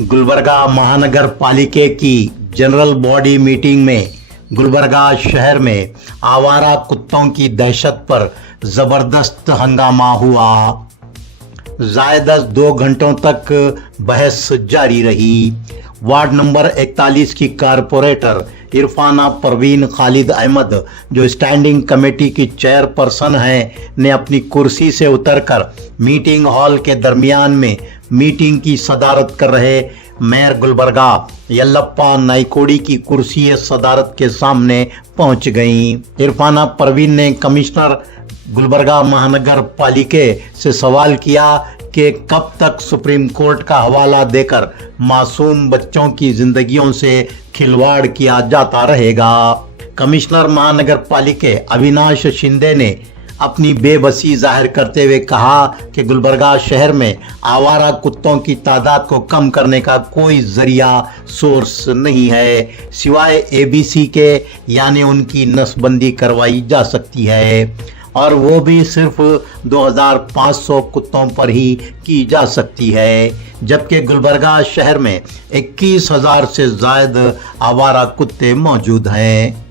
गुलबर्गा महानगर पालिका की जनरल बॉडी मीटिंग में गुलबर्गा शहर में आवारा कुत्तों की दहशत पर जबरदस्त हंगामा हुआ। ज़ायदा 2 घंटों तक बहस जारी रही। वार्ड नंबर 41 की कारपोरेटर इरफाना परवीन खालिद अहमद, जो स्टैंडिंग कमेटी की चेयरपर्सन हैं, ने अपनी कुर्सी से उतरकर मीटिंग हॉल के दरमियान में मीटिंग की सदारत कर रहे मेयर गुलबर्गा यल्लप्पा नाइकोडी की कुर्सी सदारत के सामने पहुंच गईं। इरफाना परवीन ने कमिश्नर गुलबर्गा महानगर पालिका से सवाल किया कि कब तक सुप्रीम कोर्ट का हवाला देकर मासूम बच्चों की जिंदगियों से खिलवाड़ किया जाता रहेगा। कमिश्नर महानगर पालिका अविनाश शिंदे ने अपनी बेबसी जाहिर करते हुए कहा कि गुलबर्गा शहर में आवारा कुत्तों की तादाद को कम करने का कोई जरिया सोर्स नहीं है, सिवाय एबीसी के, यानी उनकी नसबंदी करवाई जा सकती है, और वो भी सिर्फ 2500 कुत्तों पर ही की जा सकती है, जबकि गुलबर्गा शहर में 21,000 से ज़्यादा आवारा कुत्ते मौजूद हैं।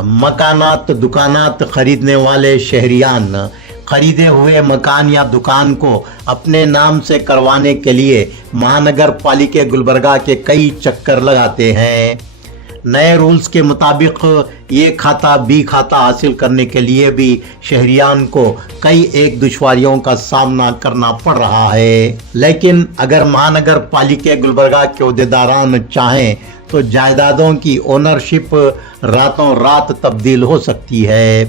मकानात दुकानात खरीदने वाले शहरियान खरीदे हुए मकान या दुकान को अपने नाम से करवाने के लिए महानगर पालिका गुलबर्गा के कई चक्कर लगाते हैं। नए रूल्स के मुताबिक ये खाता बी खाता हासिल करने के लिए भी शहरियान को कई एक दुश्वारियों का सामना करना पड़ रहा है। लेकिन अगर महानगर पालिका गुलबर्गा के ओहदेदारान चाहें तो जायदादों की ओनरशिप रातों रात तब्दील हो सकती है।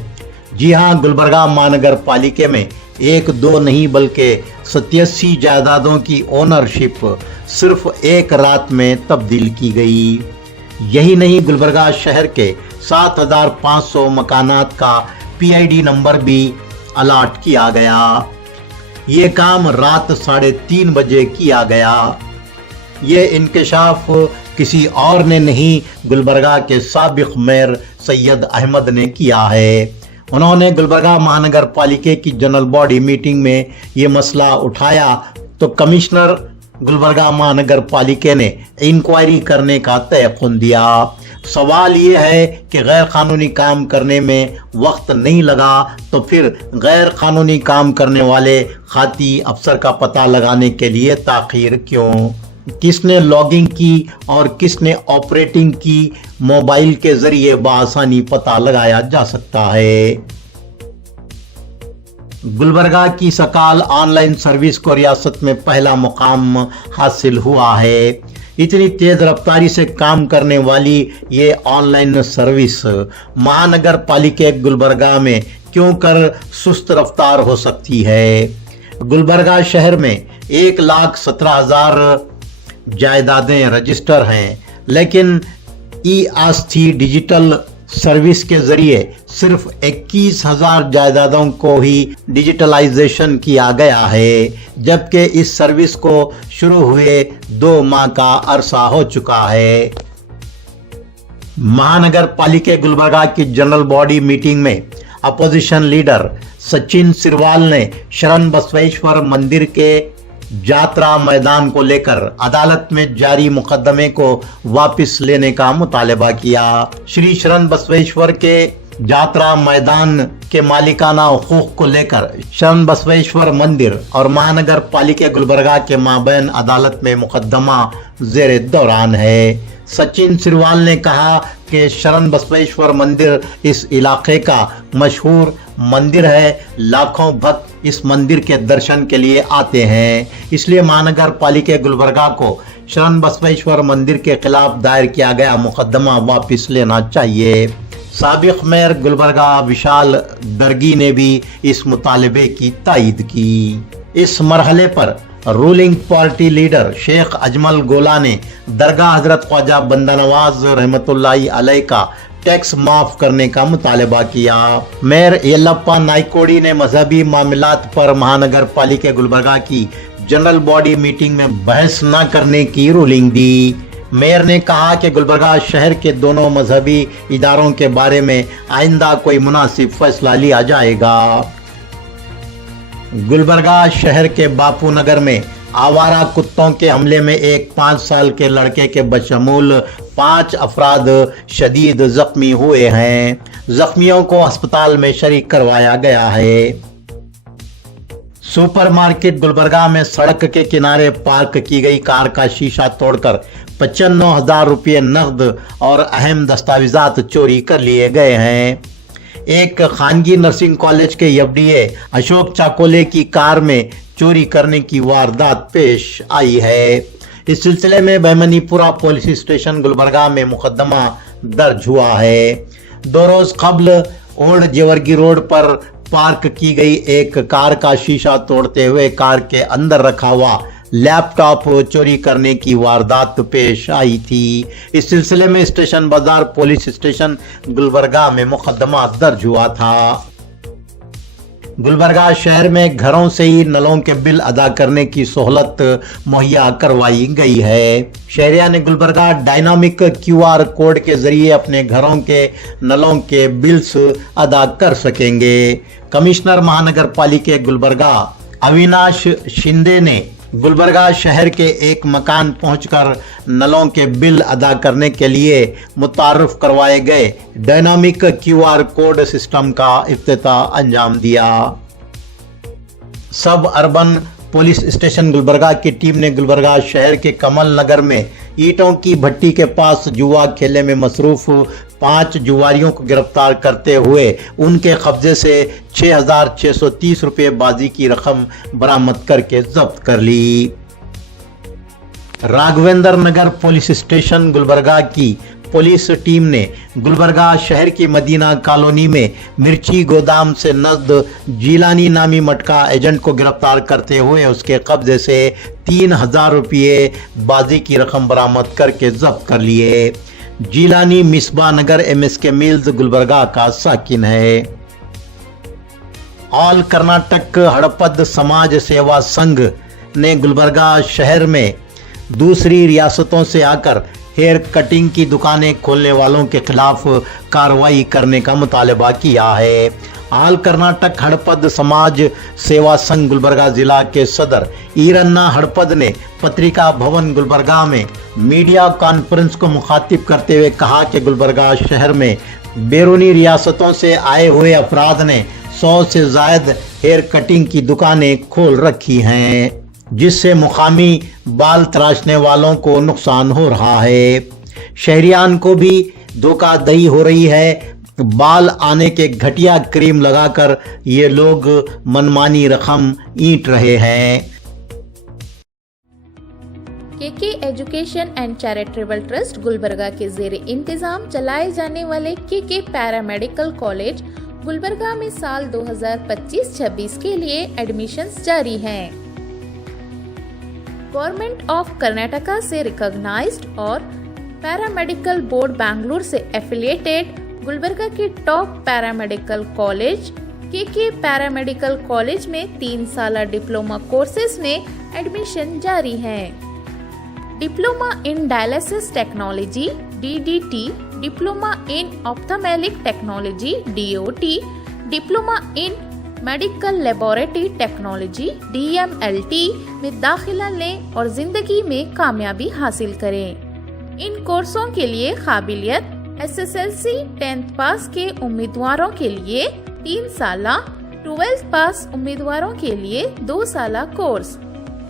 जी हाँ, गुलबर्गा महानगर पालिका में 1-2 नहीं बल्कि 87 जायदादों की ओनरशिप सिर्फ एक रात में तब्दील की गई। यही नहीं, गुलबर्गा शहर के 7,500 मकानात का PID नंबर भी अलाट किया गया। ये काम रात 3:30 बजे किया गया। ये इंकशाफ किसी और ने नहीं, गुलबर्गा के साबिक मेयर सैयद अहमद ने किया है। उन्होंने गुलबर्गा महानगर पालिका की जनरल बॉडी मीटिंग में ये मसला उठाया तो कमिश्नर गुलबर्गा महानगर पालिका ने इंक्वायरी करने का तयक़ुन दिया। सवाल ये है कि गैर कानूनी काम करने में वक्त नहीं लगा तो फिर गैर कानूनी काम करने वाले खाती अफसर का पता लगाने के लिए ताख़ीर क्यों? किसने लॉगिंग की और किसने ऑपरेटिंग की, मोबाइल के जरिए बआसानी पता लगाया जा सकता है। गुलबर्गा की सकाल ऑनलाइन सर्विस को रियासत में पहला मुकाम हासिल हुआ है। इतनी तेज रफ्तारी से काम करने वाली ये ऑनलाइन सर्विस महानगर पालिका गुलबर्गा में क्यों कर सुस्त रफ्तार हो सकती है? गुलबर्गा शहर में 1,17,000 जायदादें रजिस्टर हैं, लेकिन ई-आस्थी डिजिटल सर्विस के जरिए सिर्फ 21,000 जायदादों को ही डिजिटलाइजेशन किया गया है, जबकि इस सर्विस को शुरू हुए 2 माह का अरसा हो चुका है। महानगर पालिका गुलबर्गा की जनरल बॉडी मीटिंग में अपोजिशन लीडर सचिन सिरवाल ने शरण बसवेश्वर मंदिर के यात्रा मैदान को लेकर अदालत में जारी मुकदमे को वापस लेने का मुतालबा किया। श्री शरण बसवेश्वर के यात्रा मैदान के मालिकाना हुकूक को लेकर शरण बसवेश्वर मंदिर और महानगर पालिका गुलबर्गा के माबैन अदालत में मुकदमा ज़ेर दौरान है। सचिन सिरवाल ने कहा कि शरण बसवेश्वर मंदिर इस इलाके का मशहूर मंदिर है। लाखों भक्त इस मंदिर के दर्शन के लिए आते हैं, इसलिए महानगर पालिका गुलबर्गा को शरण बसवेश्वर मंदिर के खिलाफ दायर किया गया मुकदमा वापस लेना चाहिए। साबिक मेयर गुलबर्गा विशाल दर्गी ने भी इस मुतालबे की तायीद की। इस मरहले पर ruling party leader Sheikh Ajmal Gola ने दरगाह हजरत ख्वाजा बंदा नवाज रहमतुल्लाहि अलैह का टैक्स माफ करने का मुतालबा किया। मेयर यल्लप्पा नाइकोडी ने मजहबी मामलात पर महानगर पालिका गुलबर्गा की जनरल बॉडी मीटिंग में बहस न करने की रूलिंग दी। मेयर ने कहा कि गुलबर्गा शहर के दोनों मजहबी इदारों के बारे में आइंदा कोई मुनासिब फैसला लिया जाएगा। गुलबर्गा शहर के बापू नगर में आवारा कुत्तों के हमले में एक 5 साल के लड़के के बशमूल 5 अफराद शदीद जख्मी हुए हैं। जख्मियों को अस्पताल में शरीक करवाया गया है। सुपरमार्केट गुलबर्गा में सड़क के किनारे पार्क की गई कार का शीशा तोड़कर 95,000 रुपये नकद और अहम दस्तावेजात चोरी कर लिए गए हैं। एक खानगी नर्सिंग कॉलेज के एफडीए अशोक चाकोले की कार में चोरी करने की वारदात पेश आई है। इस सिलसिले में बैमनीपुरा पुलिस स्टेशन गुलबर्गा में मुकदमा दर्ज हुआ है। 2 रोज कबल ओल्ड जेवर्गी रोड पर पार्क की गई एक कार का शीशा तोड़ते हुए कार के अंदर रखा हुआ लैपटॉप चोरी करने की वारदात पेश आई थी। इस सिलसिले में स्टेशन बाजार पुलिस स्टेशन गुलबर्गा में मुकदमा दर्ज हुआ था। गुलबर्गा शहर में घरों से ही नलों के बिल अदा करने की सहूलत मुहैया करवाई गई है। शहरिया ने गुलबर्गा डायनामिक QR कोड के जरिए अपने घरों के नलों के बिल्स अदा कर सकेंगे। कमिश्नर महानगर पालिका गुलबर्गा अविनाश शिंदे ने गुलबर्गा शहर के एक मकान पहुंचकर नलों के बिल अदा करने के लिए मुतारफ करवाए गए डायनामिक QR कोड सिस्टम का इफ्तिताह अंजाम दिया। सब अर्बन पुलिस स्टेशन गुलबर्गा की टीम ने गुलबर्गा शहर के कमल नगर में ईंटों की भट्टी के पास जुआ खेलने में मसरूफ 5 जुआरियों को गिरफ्तार करते हुए उनके कब्जे से 6,630 रुपये बाजी की रकम बरामद करके जब्त कर ली। राघवेंद्र नगर पुलिस स्टेशन गुलबर्गा की पुलिस टीम ने गुलबर्गा शहर की मदीना कॉलोनी में मिर्ची गोदाम से नस्द जीलानी नामी मटका एजेंट को गिरफ्तार करते हुए उसके कब्जे से 3,000 रुपये बाजी की रकम बरामद करके जब्त कर लिए। जीलानी मिसबा नगर MSK मिल्स गुलबर्गा का साकिन है। ऑल कर्नाटक हड़पद समाज सेवा संघ ने गुलबर्गा शहर में दूसरी रियासतों से आकर हेयर कटिंग की दुकानें खोलने वालों के खिलाफ कार्रवाई करने का मुतालबा किया है। ऑल कर्नाटक हड़पद समाज सेवा संघ गुलबर्गा जिला के सदर ईरन्ना हड़पद ने पत्रिका भवन गुलबर्गा में मीडिया कॉन्फ्रेंस को मुखातिब करते हुए कहा कि गुलबर्गा शहर में बैरूनी रियासतों से आए हुए अफराद ने 100 से ज्यादा हेयर कटिंग की दुकानें खोल रखी हैं, जिससे मुकामी बाल तराशने वालों को नुकसान हो रहा है। शहरियान को भी धोखाधड़ी हो रही है। बाल आने के घटिया क्रीम लगाकर ये लोग मनमानी रकम ईंट रहे हैं। KK education and charitable trust Gulbarga के जेर इंतजाम चलाए जाने वाले KK पैरामेडिकल कॉलेज गुलबर्गा में साल 2025-26 के लिए एडमिशन्स जारी हैं। गवर्नमेंट ऑफ कर्नाटका से रिकॉग्नाइज्ड और पैरामेडिकल बोर्ड बेंगलुरु से एफिलिएटेड गुलबर्गा के top paramedical college KK paramedical college में 3 साल डिप्लोमा कोर्सेज में एडमिशन जारी है। Diploma in dialysis technology DDT, diploma in ophthalmic technology DOT, diploma in medical laboratory technology DMLT में दाखिला लें और जिंदगी में कामयाबी हासिल करें। इन कोर्सों के लिए काबिलियत SSLC 10th पास के उम्मीदवारों के लिए 3 साल, 12th पास उम्मीदवारों के लिए 2 साल course,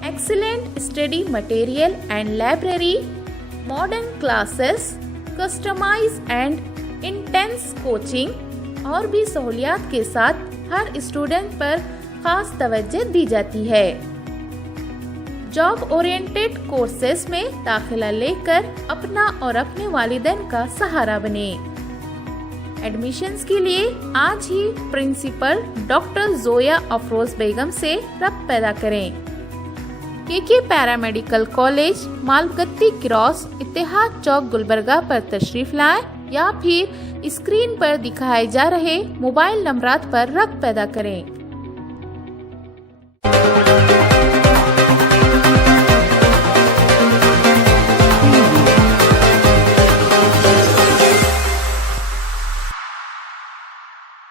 excellent study material and library, modern classes, customize and intense coaching और भी सहूलियात के साथ हर स्टूडेंट पर खास तवज्जो दी जाती है। जॉब ओरिएंटेड कोर्सेज में दाखिला लेकर अपना और अपने वालिदैन का सहारा बने। एडमिशन्स के लिए आज ही प्रिंसिपल डॉक्टर जोया अफरोज बेगम से रब्त पैदा करें। KK पैरामेडिकल कॉलेज मालगत्ती क्रॉस इत्तेहाद चौक गुलबर्गा पर तशरीफ लाएं या फिर स्क्रीन पर दिखाए जा रहे मोबाइल नंबरात पर रब्त पैदा करें।